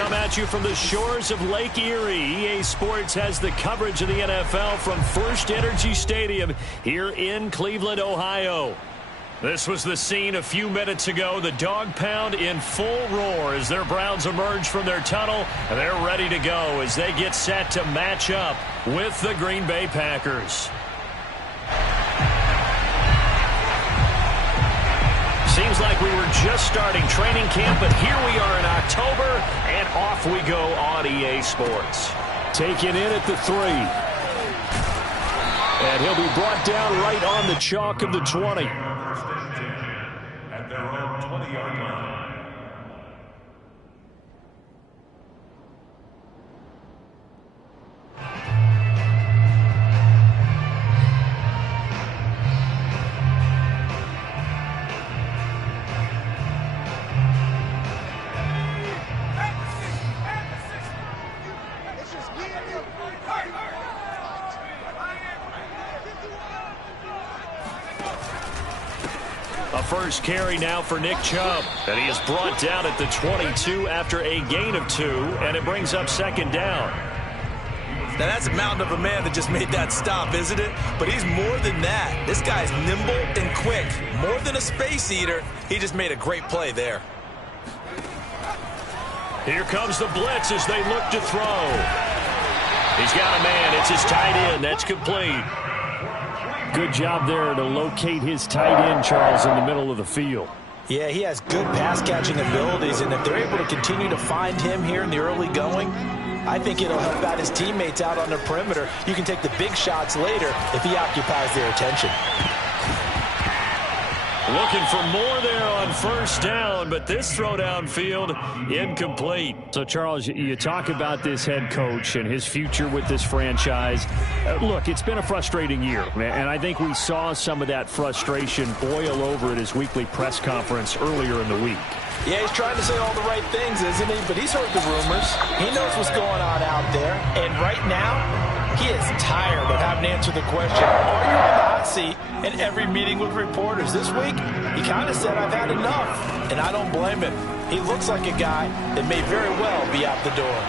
come at you from the shores of Lake Erie. EA Sports has the coverage of the NFL from First Energy Stadium here in Cleveland, Ohio. This was the scene a few minutes ago. The dog pound in full roar as their Browns emerge from their tunnel. And they're ready to go as they get set to match up with the Green Bay Packers. Seems like we were just starting training camp, but here we are in October, and off we go on EA Sports. Taken in at the 3. And he'll be brought down right on the chalk of the 20. At their own 20-yard line. First carry now for Nick Chubb, and he is brought down at the 22 after a gain of 2, and it brings up second down. Now that's a mountain of a man that just made that stop, isn't it? But he's more than that. This guy's nimble and quick. More than a space eater, he just made a great play there. Here comes the blitz as they look to throw. He's got a man. It's his tight end. That's complete. Good job there to locate his tight end, Charles, in the middle of the field. Yeah, he has good pass-catching abilities, and if they're able to continue to find him here in the early going, I think it'll help out his teammates out on the perimeter. You can take the big shots later if he occupies their attention. Looking for more there on first down, but this throw downfield incomplete. So, Charles, you talk about this head coach and his future with this franchise. Look, it's been a frustrating year, and I think we saw some of that frustration boil over at his weekly press conference earlier in the week. Yeah, he's trying to say all the right things, isn't he? But he's heard the rumors. He knows what's going on out there. And right now, he is tired of having to answer the question, are you on the hot seat in every meeting with reporters? This week, he kind of said, I've had enough. And I don't blame him. He looks like a guy that may very well be out the door.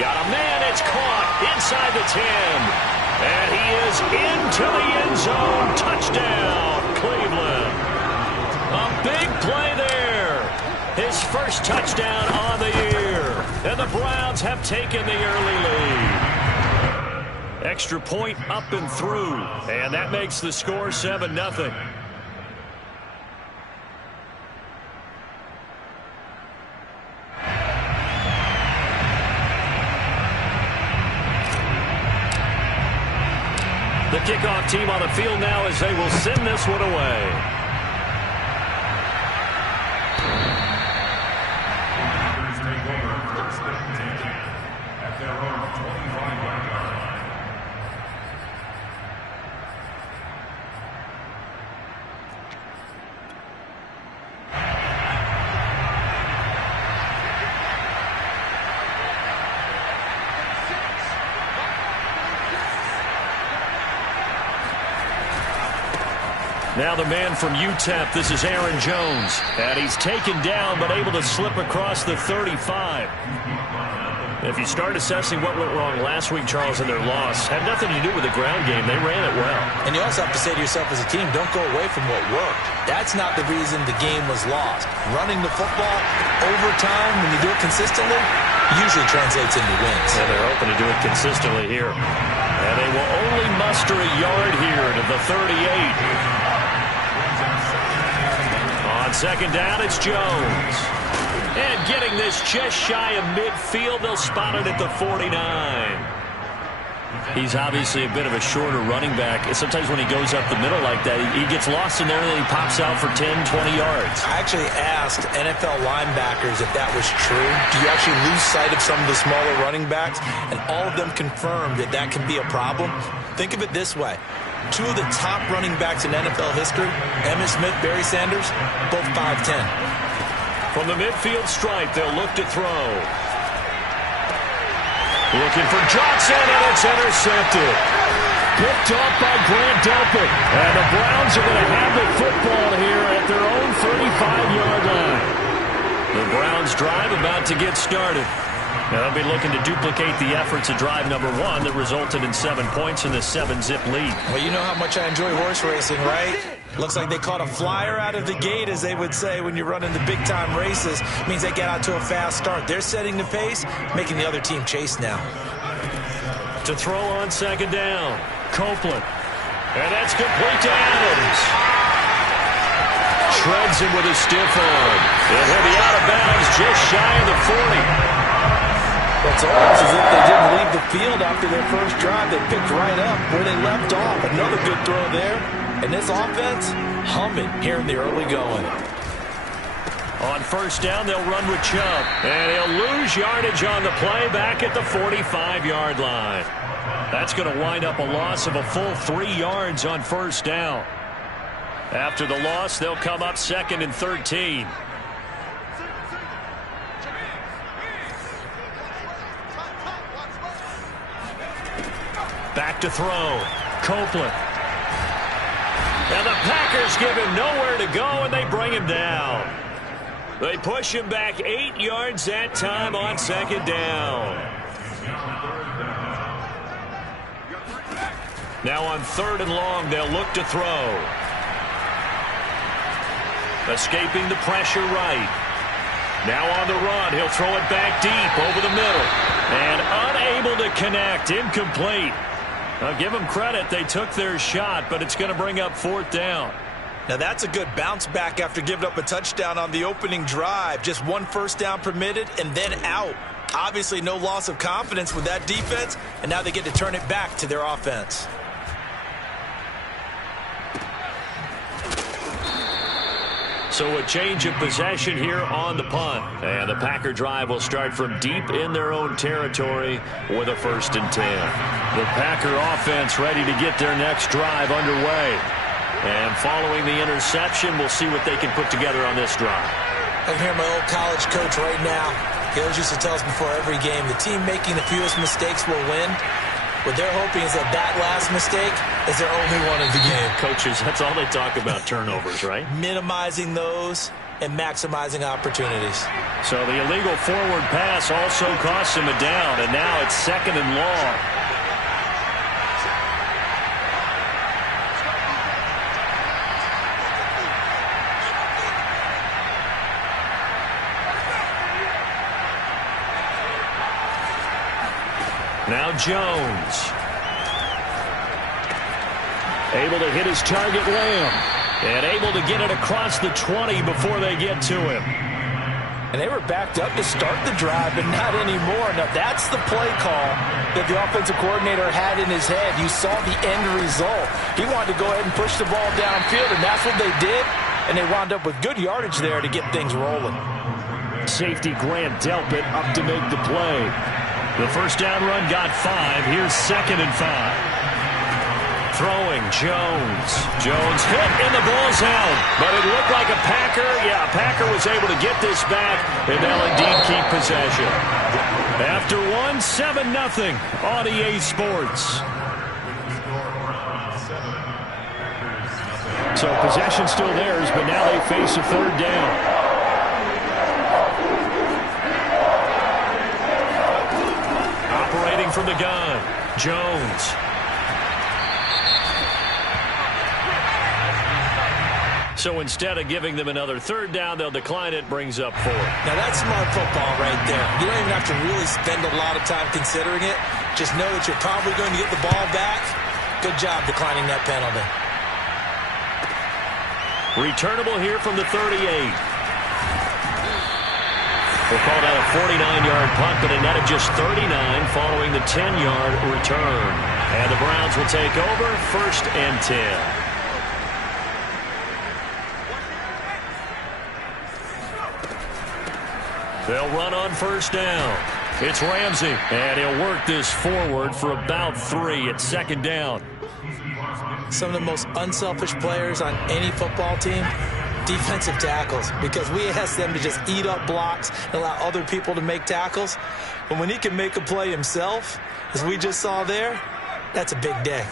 Got a man. It's caught inside the 10. And he is into the end zone. Touchdown, Cleveland. A big play there. His first touchdown on the year. And the Browns have taken the early lead. Extra point up and through. And that makes the score 7-0. The kickoff team on the field now as they will send this one away. Now the man from UTEP, this is Aaron Jones. And he's taken down but able to slip across the 35. If you start assessing what went wrong last week, Charles, in their loss, had nothing to do with the ground game. They ran it well. And you also have to say to yourself as a team, don't go away from what worked. That's not the reason the game was lost. Running the football over time, when you do it consistently, usually translates into wins. And they're hoping to do it consistently here. And they will only muster a yard here to the 38. On second down, it's Jones. And getting this just shy of midfield, they'll spot it at the 49. He's obviously a bit of a shorter running back. Sometimes when he goes up the middle like that, he gets lost in there and then he pops out for 10, 20 yards. I actually asked NFL linebackers if that was true. Do you actually lose sight of some of the smaller running backs? And all of them confirmed that that can be a problem. Think of it this way. Two of the top running backs in NFL history, Emmitt Smith, Barry Sanders, both 5'10". From the midfield stripe, they'll look to throw. Looking for Johnson, and it's intercepted. Picked up by Grant Delpit. And the Browns are going to have the football here at their own 35-yard line. The Browns drive about to get started. Now they'll be looking to duplicate the efforts of drive number 1 that resulted in 7 points in the 7-zip lead. Well, you know how much I enjoy horse racing, right? Looks like they caught a flyer out of the gate, as they would say when you're running the big-time races. Means they get out to a fast start. They're setting the pace, making the other team chase now. To throw on second down, Copeland. And that's complete to Adams. Shreds him with a stiff arm. And he'll be out of bounds just shy of the 40. It's almost as if they didn't leave the field after their first drive. They picked right up where they left off. Another good throw there. And this offense, humming here in the early going. On first down, they'll run with Chubb. And he'll lose yardage on the play back at the 45-yard line. That's going to wind up a loss of a full 3 yards on first down. After the loss, they'll come up 2nd and 13. Back to throw. Copeland. And the Packers give him nowhere to go, and they bring him down. They push him back 8 yards that time on second down. Now on 3rd and long, they'll look to throw. Escaping the pressure right. Now on the run, he'll throw it back deep over the middle. And unable to connect, incomplete. I'll give them credit, they took their shot, but it's going to bring up 4th down. Now that's a good bounce back after giving up a touchdown on the opening drive. Just 1 first down permitted and then out. Obviously no loss of confidence with that defense, and now they get to turn it back to their offense. So a change of possession here on the punt. And the Packer drive will start from deep in their own territory with a 1st and 10. The Packer offense ready to get their next drive underway. And following the interception, we'll see what they can put together on this drive. I can hear my old college coach right now. He always used to tell us before every game, the team making the fewest mistakes will win. What they're hoping is that last mistake is their only one of the game. Coaches, that's all they talk about, turnovers, right? Minimizing those and maximizing opportunities. So the illegal forward pass also costs him a down, and now it's 2nd and long. Now Jones. Able to hit his target, Lamb. And able to get it across the 20 before they get to him. And they were backed up to start the drive, but not anymore. Now that's the play call that the offensive coordinator had in his head. You saw the end result. He wanted to go ahead and push the ball downfield, and that's what they did. And they wound up with good yardage there to get things rolling. Safety Grant Delpit up to make the play. The first down run got 5. Here's 2nd and 5. Throwing, Jones. Jones hit, and the ball's out. But it looked like a Packer. Yeah, a Packer was able to get this back, and they'll indeed keep possession. After 1, 7-0 on EA Sports. So possession still theirs, but now they face a 3rd down. Operating from the gun, Jones. So instead of giving them another 3rd down, they'll decline it, brings up 4. Now that's smart football right there. You don't even have to really spend a lot of time considering it. Just know that you're probably going to get the ball back. Good job declining that penalty. Returnable here from the 38. We'll call that a 49-yard punt, but a net of just 39 following the 10-yard return. And the Browns will take over 1st and 10. They'll run on first down. It's Ramsey, and he'll work this forward for about 3 at 2nd down. Some of the most unselfish players on any football team, defensive tackles, because we ask them to just eat up blocks and allow other people to make tackles. But when he can make a play himself, as we just saw there, that's a big day.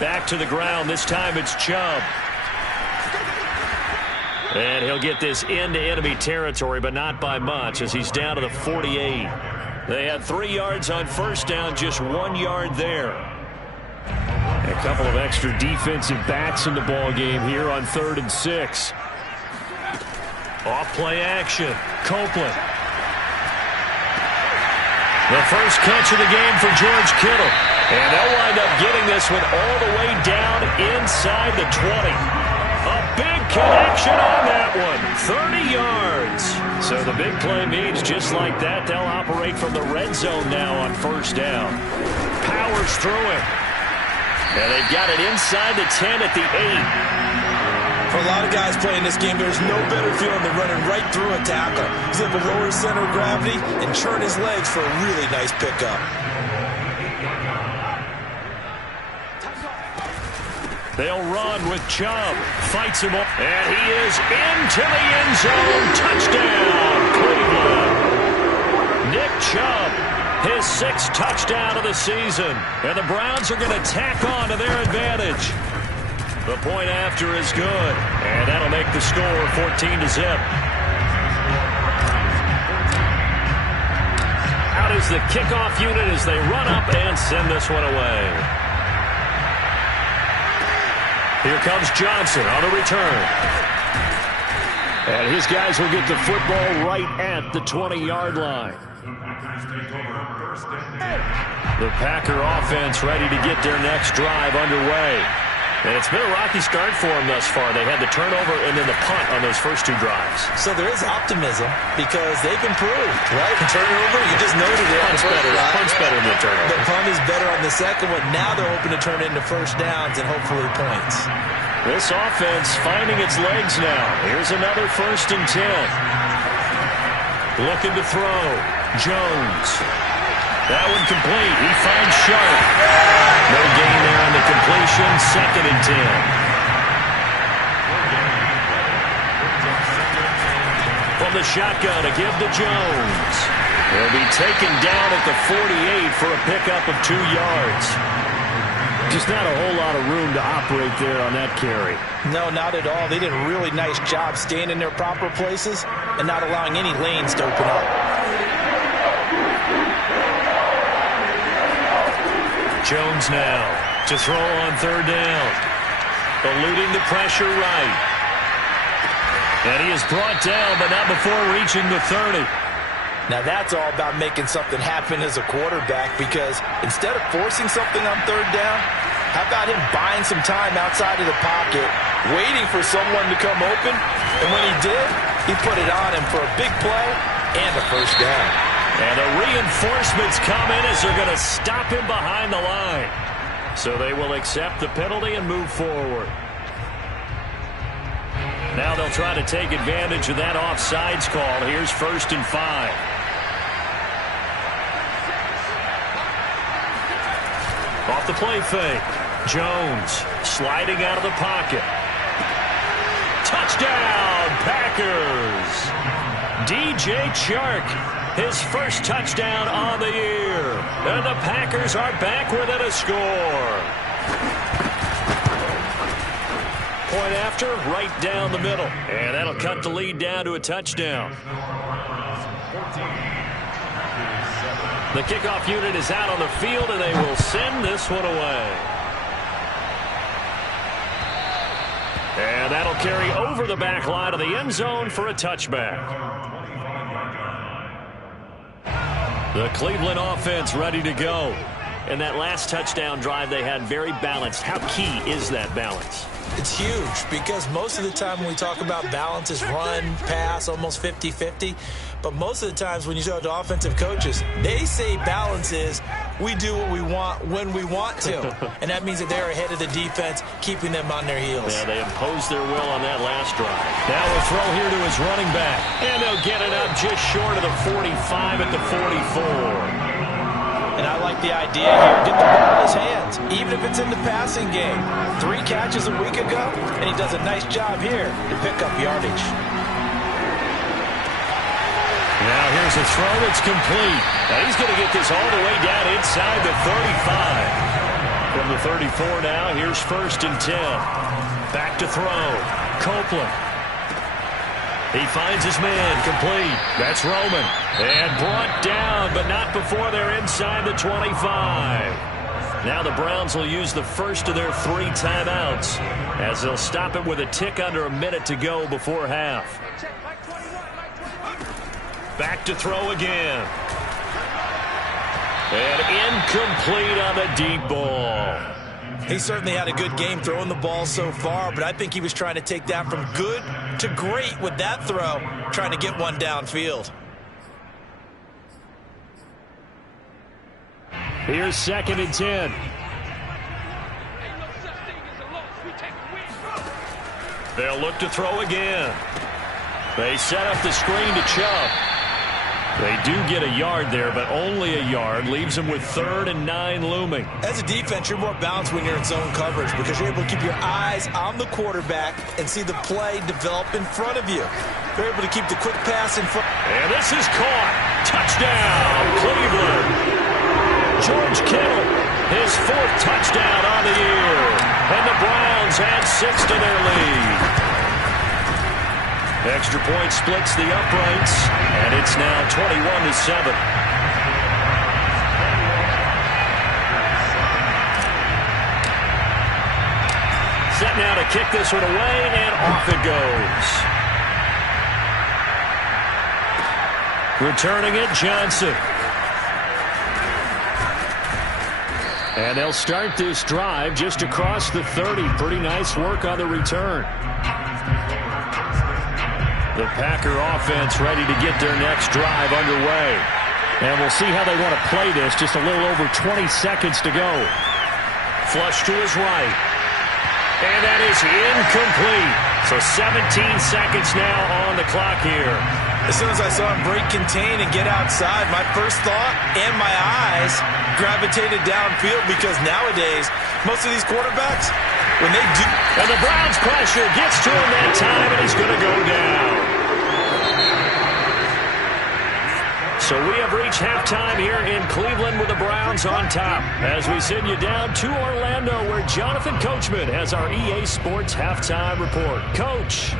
Back to the ground. This time it's Chubb. And he'll get this into enemy territory, but not by much, as he's down to the 48. They had 3 yards on first down, just 1 yard there. A couple of extra defensive backs in the ball game here on 3rd and 6. Off play action. Copeland. The first catch of the game for George Kittle. And they'll wind up getting this one all the way down inside the 20. A big connection on that one. 30 yards. So the big play means just like that, they'll operate from the red zone now on first down. Powers through it. And they've got it inside the 10 at the 8. For a lot of guys playing this game, there's no better feeling than running right through a tackle. He's able to lower his center of gravity and churn his legs for a really nice pickup. They'll run with Chubb. Fights him up. And he is into the end zone. Touchdown, Cleveland. Nick Chubb, his 6th touchdown of the season. And the Browns are going to tack on to their advantage. The point after is good. And that'll make the score 14-0. Out is the kickoff unit as they run up and send this one away. Here comes Johnson on the return. And his guys will get the football right at the 20-yard line. The Packer offense ready to get their next drive underway. And it's been a rocky start for them thus far. They had the turnover and then the punt on those first 2 drives. So there is optimism because they've improved, right? The turnover, you just noted it. Punt's better than the turnover. The punt is better on the second one. Now they're hoping to turn it into first downs and hopefully points. This offense finding its legs now. Here's another 1st and 10. Looking to throw. Jones. That one complete. He finds Sharp. No gain there on the completion. 2nd and 10. From the shotgun, a give to Jones. He'll be taken down at the 48 for a pickup of 2 yards. Just not a whole lot of room to operate there on that carry. No, not at all. They did a really nice job staying in their proper places and not allowing any lanes to open up. Jones now to throw on 3rd down. Eluding the pressure right. And he is brought down, but not before reaching the 30. Now that's all about making something happen as a quarterback, because instead of forcing something on 3rd down, how about him buying some time outside of the pocket, waiting for someone to come open, and when he did, he put it on him for a big play and a first down. And the reinforcements come in as they're going to stop him behind the line. So they will accept the penalty and move forward. Now they'll try to take advantage of that offsides call. Here's 1st and 5. Off the play fake. Jones sliding out of the pocket. Touchdown, Packers. DJ Chark, his 1st touchdown on the year. And the Packers are back within a score. Point after, right down the middle. And that'll cut the lead down to a touchdown. The kickoff unit is out on the field, and they will send this one away. And that'll carry over the back line of the end zone for a touchback. The Cleveland offense ready to go. And that last touchdown drive they had very balanced. How key is that balance? It's huge because most of the time when we talk about balance is run, pass, almost 50-50. But most of the times when you talk to offensive coaches, they say balance is we do what we want when we want to. And that means that they're ahead of the defense, keeping them on their heels. Yeah, they imposed their will on that last drive. Now a throw here to his running back. And they'll get it up just short of the 45 at the 44. And I like the idea here. Get the ball in his hands, even if it's in the passing game. 3 catches a week ago, and he does a nice job here to pick up yardage. Now here's a throw that's complete. Now he's going to get this all the way down inside the 35. From the 34 now, here's 1st and 10. Back to throw. Copeland. He finds his man, complete. That's Roman. And brought down, but not before they're inside the 25. Now the Browns will use the first of their 3 timeouts as they'll stop it with a tick under a minute to go before half. Back to throw again. And incomplete on the deep ball. He certainly had a good game throwing the ball so far, but I think he was trying to take that from good to great with that throw, trying to get one downfield. Here's 2nd and 10. They'll look to throw again. They set up the screen to Chubb. They do get a yard there, but only a yard. Leaves them with 3rd and 9 looming. As a defense, you're more balanced when you're in zone coverage because you're able to keep your eyes on the quarterback and see the play develop in front of you. You're able to keep the quick pass in front. And this is caught. Touchdown, Cleveland. George Kittle, his 4th touchdown on the year. And the Browns add 6 to their lead. Extra point splits the uprights, and it's now 21-7. Set now to kick this one away, and off it goes. Returning it, Johnson. And they'll start this drive just across the 30. Pretty nice work on the return. The Packer offense ready to get their next drive underway. And we'll see how they want to play this. Just a little over 20 seconds to go. Flush to his right. And that is incomplete. So 17 seconds now on the clock here. As soon as I saw him break contain and get outside, my first thought and my eyes gravitated downfield because nowadays, most of these quarterbacks, when they do... And the Browns pressure gets to him that time, and he's going to go down. So we have reached halftime here in Cleveland with the Browns on top. As we send you down to Orlando, where Jonathan Coachman has our EA Sports halftime report. Coach.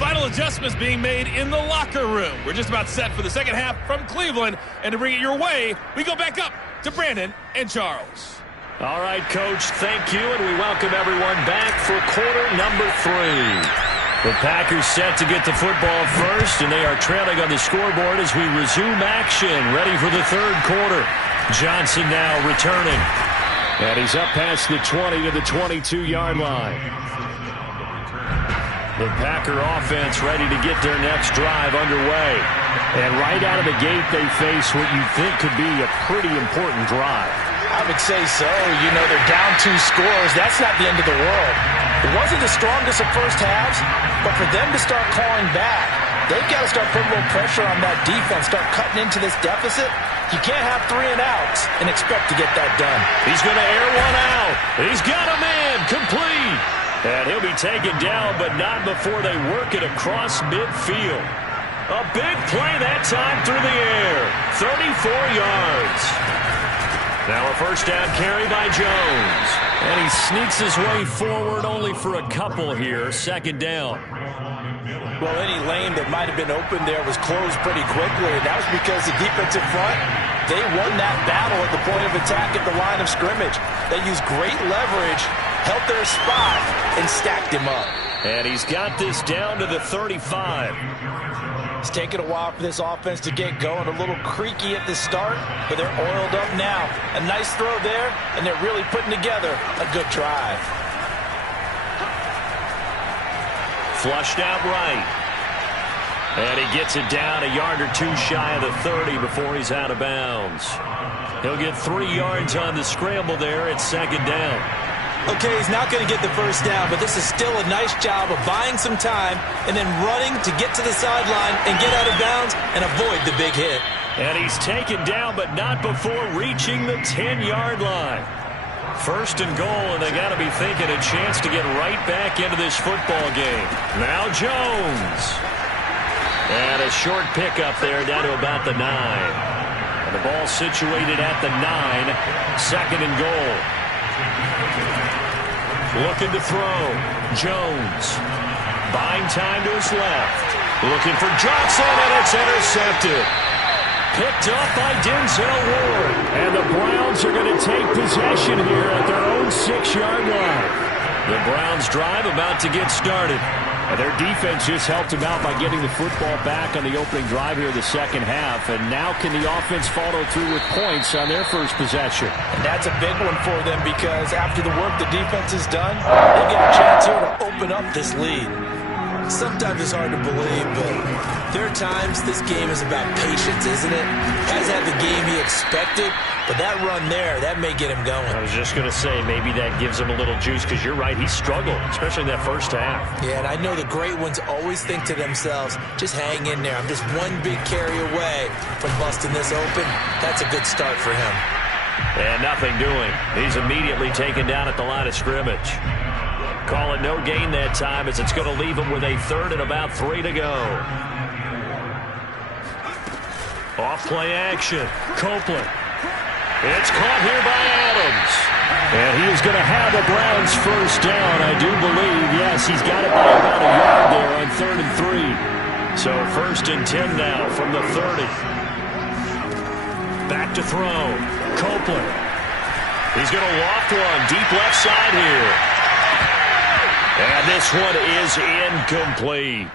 Final adjustments being made in the locker room. We're just about set for the second half from Cleveland. And to bring it your way, we go back up to Brandon and Charles. All right, Coach, thank you, and we welcome everyone back for quarter number 3. The Packers set to get the football first, and they are trailing on the scoreboard as we resume action, ready for the 3rd quarter. Johnson now returning, and he's up past the 20 to the 22-yard line. The Packer offense ready to get their next drive underway. And right out of the gate, they face what you think could be a pretty important drive. I would say so. You know, they're down 2 scores. That's not the end of the world. It wasn't the strongest of first halves, but for them to start clawing back, they've got to start putting a little pressure on that defense, start cutting into this deficit. You can't have 3 and outs and expect to get that done. He's going to air one out. He's got a man complete. And he'll be taken down, but not before they work it across midfield. A big play that time through the air. 34 yards. Now a first down carry by Jones. And he sneaks his way forward only for a couple here. 2nd down. Well, any lane that might have been open there was closed pretty quickly, and that was because the defensive front, they won that battle at the point of attack at the line of scrimmage. They used great leverage, held their spot, and stacked him up. And he's got this down to the 35. It's taken a while for this offense to get going. A little creaky at the start, but they're oiled up now. A nice throw there, and they're really putting together a good drive. Flushed out right. And he gets it down a yard or 2 shy of the 30 before he's out of bounds. He'll get 3 yards on the scramble there at 2nd down. Okay, he's not going to get the first down, but this is still a nice job of buying some time and then running to get to the sideline and get out of bounds and avoid the big hit. And he's taken down, but not before reaching the 10-yard line. 1st and goal, and they got to be thinking a chance to get right back into this football game. Now Jones. And a short pickup there down to about the 9. The ball situated at the 9. 2nd and goal. Looking to throw. Jones. Buying time to his left. Looking for Johnson, and it's intercepted. Picked up by Denzel Ward. And the Browns are going to take possession here at their own 6-yard line. The Browns drive about to get started. And their defense just helped them out by getting the football back on the opening drive here in the second half. And now can the offense follow through with points on their first possession? And that's a big one for them because after the work the defense has done, they get a chance here to open up this lead. Sometimes it's hard to believe, but there are times this game is about patience, isn't it? Hasn't had the game he expected, but that run there, that may get him going. I was just going to say, maybe that gives him a little juice because you're right, he struggled, especially in that first half. Yeah, and I know the great ones always think to themselves, just hang in there. I'm just one big carry away from busting this open. That's a good start for him. And nothing doing. He's immediately taken down at the line of scrimmage. Call it no gain that time as it's going to leave him with a 3rd and about 3 to go. Off play action. Copeland. It's caught here by Adams. And he is going to have the Browns first down, I do believe. Yes, he's got it by about a yard there on 3rd and 3. So 1st and 10 now from the 30. Back to throw. Copeland. He's going to loft one deep left side here. And this one is incomplete.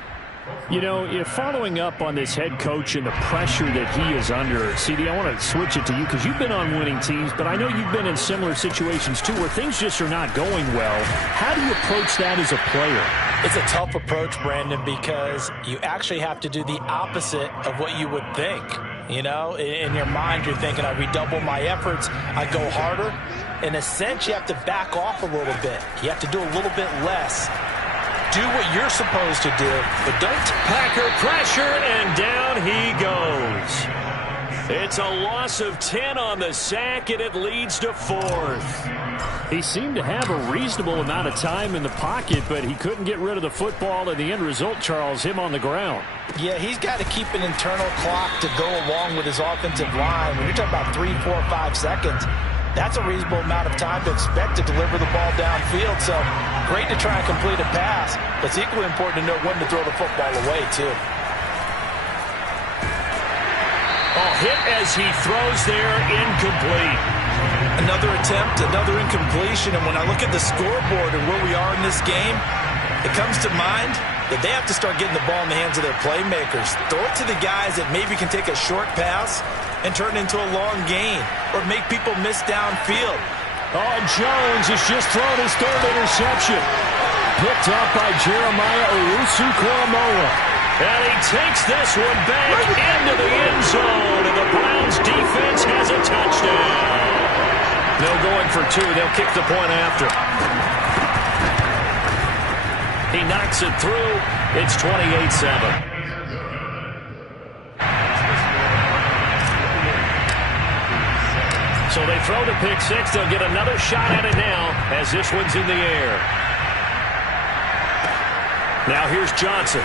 You know, if following up on this head coach and the pressure that he is under, CD, I want to switch it to you because you've been on winning teams, but I know you've been in similar situations too where things just are not going well. How do you approach that as a player? It's a tough approach, Brandon, because you actually have to do the opposite of what you would think. You know, in your mind, you're thinking, I redouble my efforts, I go harder. In a sense, you have to back off a little bit. You have to do a little bit less. Do what you're supposed to do, but don't. Packer pressure, and down he goes. It's a loss of 10 on the sack, and it leads to 4th. He seemed to have a reasonable amount of time in the pocket, but he couldn't get rid of the football, and the end result, Charles, him on the ground. Yeah, he's got to keep an internal clock to go along with his offensive line. When you're talking about 3, 4, 5 seconds, that's a reasonable amount of time to expect to deliver the ball downfield. So great to try and complete a pass, but it's equally important to know when to throw the football away, too. Hit as he throws there, incomplete. Another attempt, another incompletion, and when I look at the scoreboard and where we are in this game, it comes to mind that they have to start getting the ball in the hands of their playmakers. Throw it to the guys that maybe can take a short pass and turn it into a long gain or make people miss downfield. Oh, Jones has just thrown his 3rd interception. Picked up by Jeremiah Owusu-Koramoah. And he takes this one back into the end zone, and the Browns defense has a touchdown. No going for 2. They'll kick the point after. He knocks it through. It's 28-7. So they throw the pick 6. They'll get another shot at it now as this one's in the air. Now here's Johnson.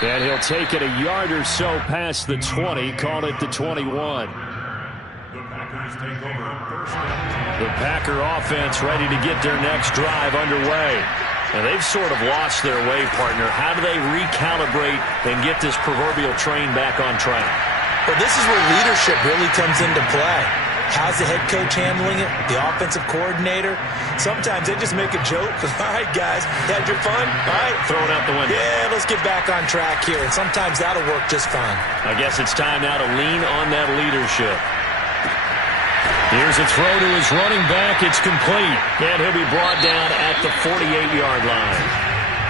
And he'll take it a yard or so past the 20, call it the 21. The Packer offense ready to get their next drive underway. And they've sort of lost their way, partner. How do they recalibrate and get this proverbial train back on track? Well, this is where leadership really comes into play. How's the head coach handling it? The offensive coordinator? Sometimes they just make a joke. All right, guys, had your fun? All right. Throw it out the window. Yeah, let's get back on track here. And sometimes that'll work just fine. I guess it's time now to lean on that leadership. Here's a throw to his running back. It's complete. And he'll be brought down at the 48-yard line.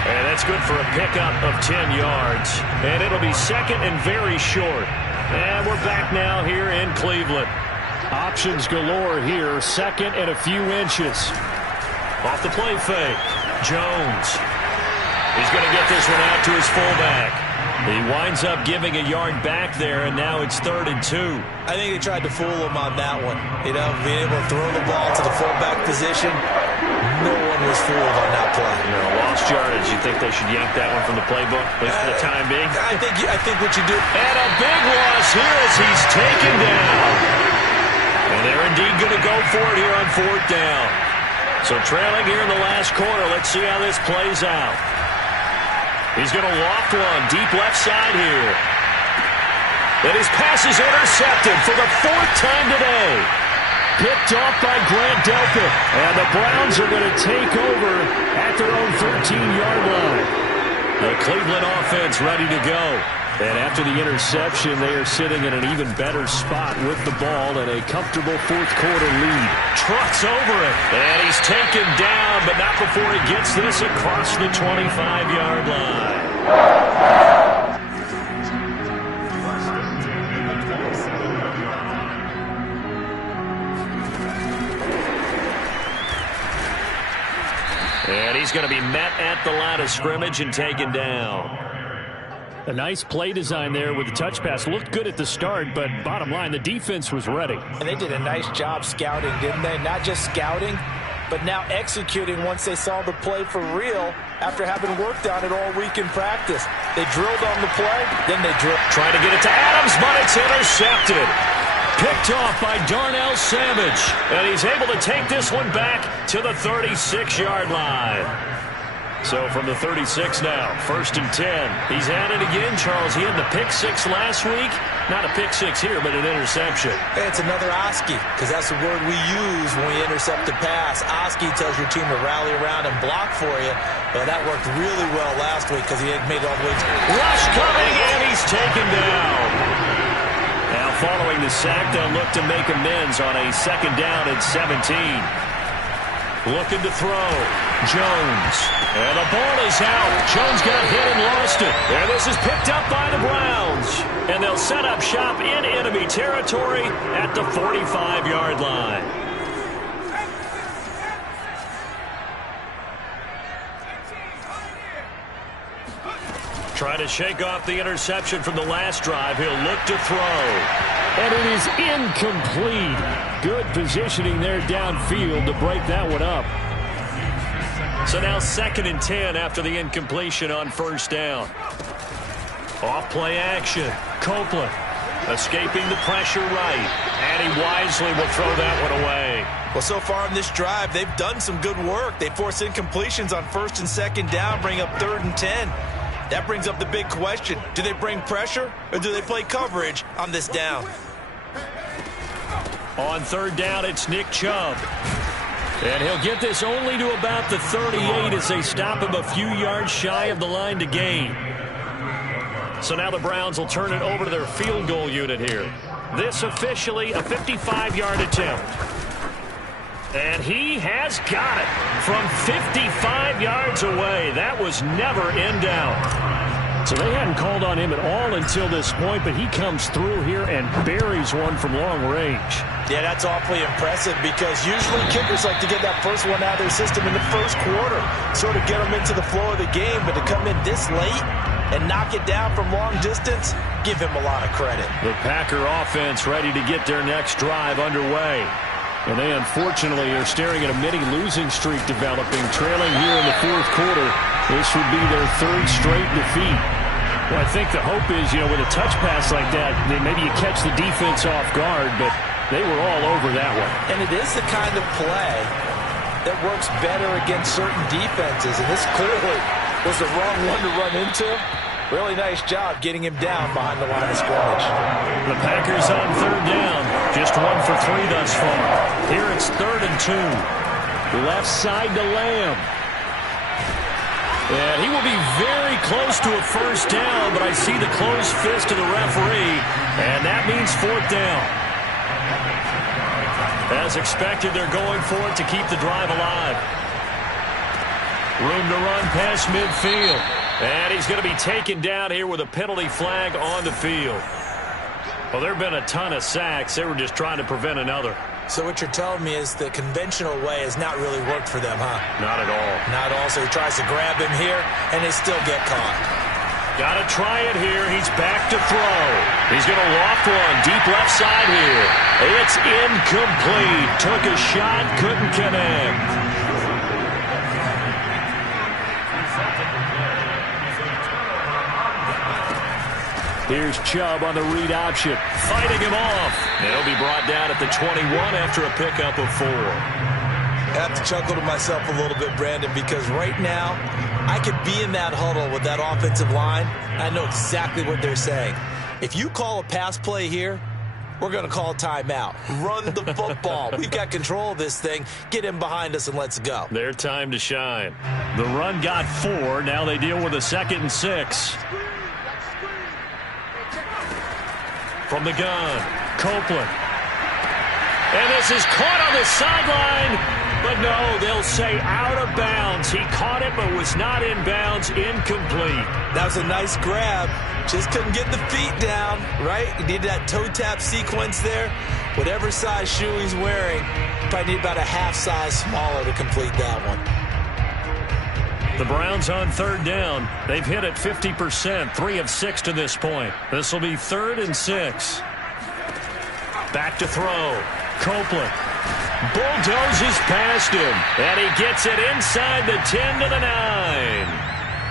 And that's good for a pickup of 10 yards. And it'll be 2nd and very short. And we're back now here in Cleveland. Options galore here. 2nd and a few inches. Off the play fake. Jones. He's going to get this one out to his fullback. He winds up giving a yard back there, and now it's 3rd and 2. I think they tried to fool him on that one. You know, being able to throw the ball to the fullback position. No one was fooled on that play. No, lost yardage. You think they should yank that one from the playbook, at least for the time being? I think what you do. And a big loss here as he's taken down. And they're indeed going to go for it here on 4th down. So trailing here in the last quarter. Let's see how this plays out. He's going to loft one deep left side here. And his pass is intercepted for the 4th time today. Picked off by Grant Delpit. And the Browns are going to take over at their own 13-yard line. The Cleveland offense ready to go. And after the interception, they are sitting in an even better spot with the ball and a comfortable 4th quarter lead. Trots over it. And he's taken down, but not before he gets this across the 25-yard line. And he's going to be met at the line of scrimmage and taken down. A nice play design there with the touch pass. Looked good at the start, but bottom line, the defense was ready. And they did a nice job scouting, didn't they? Not just scouting, but now executing once they saw the play for real after having worked on it all week in practice. They drilled on the play, then they drilled. Trying to get it to Adams, but it's intercepted. Picked off by Darnell Savage. And he's able to take this one back to the 36-yard line. So from the 36 now, 1st and 10. He's at it again, Charles. He had the pick 6 last week. Not a pick 6 here, but an interception. Hey, it's another Oski, because that's the word we use when we intercept the pass. Oski tells your team to rally around and block for you. But that worked really well last week because he had made it all the way. Rush coming, and he's taken down. Now following the sack, they'll look to make amends on a 2nd down and 17. Looking to throw. Jones. And the ball is out. Jones got hit and lost it. And this is picked up by the Browns. And they'll set up shop in enemy territory at the 45-yard line. Try to shake off the interception from the last drive. He'll look to throw. And it is incomplete. Good positioning there downfield to break that one up. So now 2nd and 10 after the incompletion on 1st down. Off-play action. Copeland escaping the pressure right. And he wisely will throw that one away. Well, so far in this drive, they've done some good work. They force incompletions on 1st and 2nd down, bring up 3rd and 10. That brings up the big question. Do they bring pressure or do they play coverage on this down? On 3rd down, it's Nick Chubb. And he'll get this only to about the 38 as they stop him a few yards shy of the line to gain. So now the Browns will turn it over to their field goal unit here. This officially a 55-yard attempt. And he has got it from 55 yards away. That was never in doubt. So they hadn't called on him at all until this point, but he comes through here and buries one from long range. Yeah, that's awfully impressive because usually kickers like to get that first one out of their system in the 1st quarter, sort of get them into the flow of the game, but to come in this late and knock it down from long distance, give him a lot of credit. The Packer offense ready to get their next drive underway. And they unfortunately are staring at a mini losing streak developing, trailing here in the 4th quarter. This would be their 3rd straight defeat. Well, I think the hope is, with a touch pass like that, maybe you catch the defense off guard, but they were all over that one. And it is the kind of play that works better against certain defenses, and this clearly was the wrong one to run into. Really nice job getting him down behind the line of scrimmage. The Packers on 3rd down. Just 1 for 3 thus far. Here it's 3rd and 2. Left side to Lamb. And he will be very close to a 1st down, but I see the closed fist of the referee, and that means 4th down. As expected, they're going for it to keep the drive alive. Room to run past midfield. And he's going to be taken down here with a penalty flag on the field. Well, there have been a ton of sacks. They were just trying to prevent another. So what you're telling me is the conventional way has not really worked for them, huh? Not at all. Not at all. So he tries to grab him here, and they still get caught. Got to try it here. He's back to throw. He's going to loft one deep left side here. It's incomplete. Took a shot, couldn't connect. Here's Chubb on the read option. Fighting him off. And he'll be brought down at the 21 after a pickup of 4. I have to chuckle to myself a little bit, Brandon, because right now I could be in that huddle with that offensive line. I know exactly what they're saying. If you call a pass play here, we're going to call a timeout. Run the football. We've got control of this thing. Get him behind us and let's go. Their time to shine. The run got 4. Now they deal with a 2nd and 6. From the gun, Copeland. and this is caught on the sideline. But no, they'll say out of bounds. He caught it but was not in bounds. Incomplete. That was a nice grab. Just couldn't get the feet down, right? He needed that toe tap sequence there. Whatever size shoe he's wearing, probably need about a half size smaller to complete that one. The Browns on 3rd down. They've hit it 50%, 3 of 6 to this point. This will be 3rd and 6. Back to throw. Copeland. Bulldozes past him, and he gets it inside the 10 to the 9.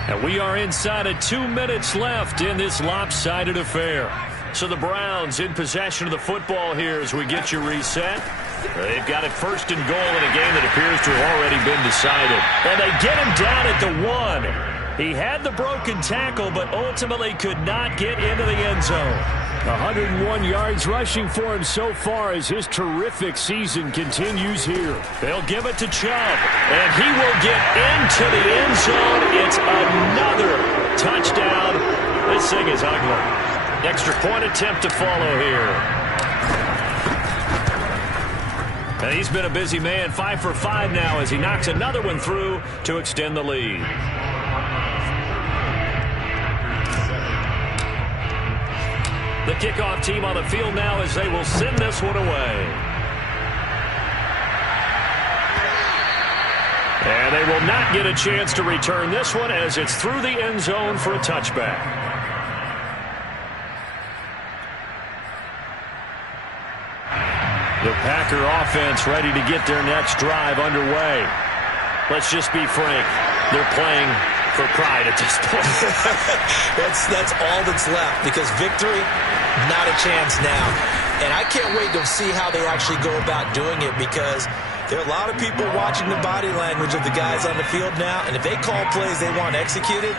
And we are inside of 2 minutes left in this lopsided affair. So the Browns in possession of the football here as we get you reset. They've got it 1st and goal in a game that appears to have already been decided. And they get him down at the 1. He had the broken tackle, but ultimately could not get into the end zone. 101 yards rushing for him so far as his terrific season continues here. They'll give it to Chubb, and he will get into the end zone. It's another touchdown. This thing is ugly. Extra point attempt to follow here. And he's been a busy man, 5 for 5 now as he knocks another one through to extend the lead. The kickoff team on the field now as they will send this one away. And they will not get a chance to return this one as it's through the end zone for a touchback. The Packer offense ready to get their next drive underway. Let's just be frank. They're playing for pride at this point. That's all that's left because victory, not a chance now. And I can't wait to see how they actually go about doing it because there are a lot of people watching the body language of the guys on the field now. And if they call plays they want executed,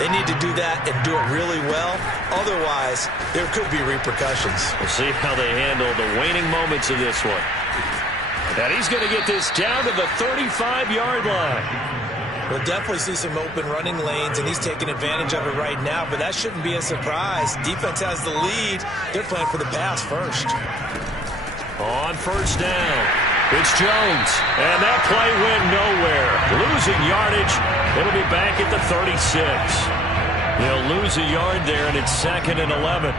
they need to do that and do it really well. Otherwise, there could be repercussions. We'll see how they handle the waning moments of this one. And he's going to get this down to the 35-yard line. We'll definitely see some open running lanes, and he's taking advantage of it right now, but that shouldn't be a surprise. Defense has the lead. They're playing for the pass first. On 1st down, it's Jones, and that play went nowhere. Losing yardage. It'll be back at the 36. They'll lose a yard there, and it's 2nd and 11.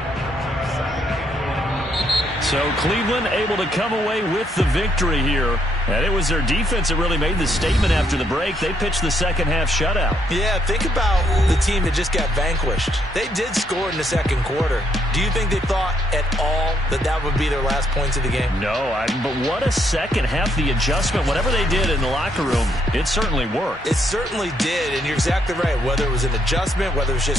So Cleveland able to come away with the victory here. And it was their defense that really made the statement after the break. They pitched the second half shutout. Yeah, think about the team that just got vanquished. They did score in the 2nd quarter. Do you think they thought at all that that would be their last points of the game? No, but what a second half. The adjustment, whatever they did in the locker room, it certainly worked. It certainly did, and you're exactly right. Whether it was an adjustment, whether it was just